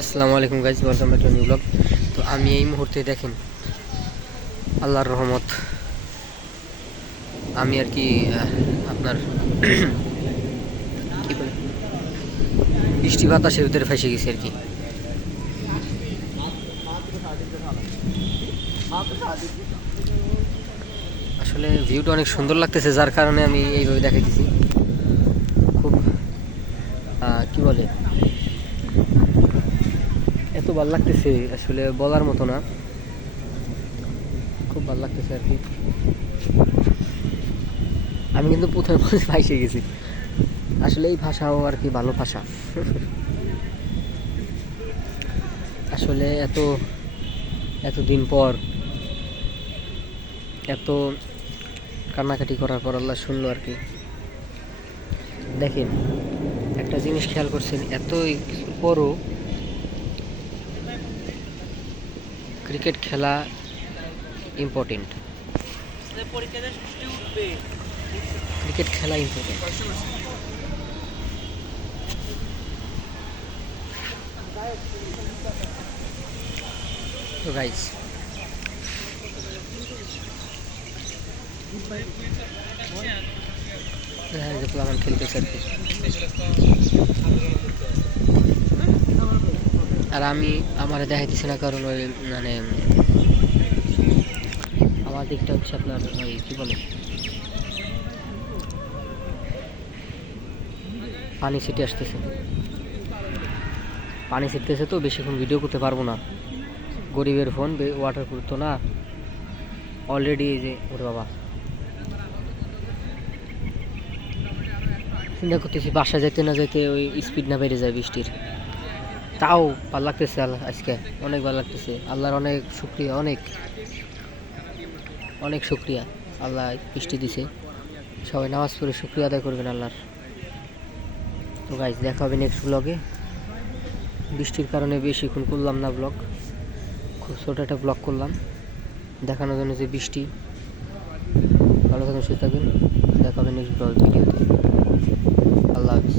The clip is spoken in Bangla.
আসসালামু আলাইকুম guys, welcome back to new blog. তো আমি এই মুহূর্তে দেখেন আল্লাহর রহমত আমি আর কি আপনার কি বলে বৃষ্টি বাতাসের ভিতরে ফেসে গেছি আর কি। আসলে ভিউটা অনেক সুন্দর লাগতেছে, যার কারণে আমি এইভাবে দেখাইতেছি। খুব কি বলে এত ভালো লাগতেছে, আসলে বলার মতো না, খুব ভালো লাগতেছে আর কি। আমি কিন্তু প্রথমে ফাইসে গেছি, আসলে এই ভাষাও আর কি ভালো ভাষা। আসলে এতদিন পর এত কান্নাকাটি করার পর আল্লাহ শুনলো আর কি। দেখেন একটা জিনিস খেয়াল করছেন, এতই কিছুর পরও ক্রিকেট খেলা ইম্পর্টেন্ট, ক্রিকেট খেলা ইম্পর্টেন্ট। তো গাইস আমার খেলতেছে আর কি। আর আমি আমার দেখাইতেছি না, কারণ ওই মানে আমার দিকটা হচ্ছে আপনার ওই কি বলে পানি ছিটে আসতেছে, পানি ছিটতেছে, তো বেশিক্ষণ ভিডিও করতে পারবো না। গরিবের ফোন ওয়াটার প্রুফ তো না অলরেডি। এই যে ওর বাবা, চিন্তা করতেছি বাসা যাইতে না যাইতে ওই স্পিড না বেড়ে যায় বৃষ্টির। তাও ভালো লাগতেছে, আজকে অনেক ভালো লাগতেছে। আল্লাহর অনেক শুক্রিয়া, অনেক অনেক শুক্রিয়া। আল্লাহ বৃষ্টি দিছে, সবাই নামাজ পড়ে শুক্রিয়া আদায় করবেন আল্লাহর। তো গাইজ দেখা হবে নেক্সট ব্লগে। বৃষ্টির কারণে বেশিক্ষণ করলাম না ব্লগ, খুব ছোটো একটা ব্লগ করলাম দেখানোর জন্য যে বৃষ্টি। ভালো থাকুন, সুস্থ থাকুন, দেখা হবে নেক্সট ব্লগ ভিডিওতে। আল্লাহ হাফিজ।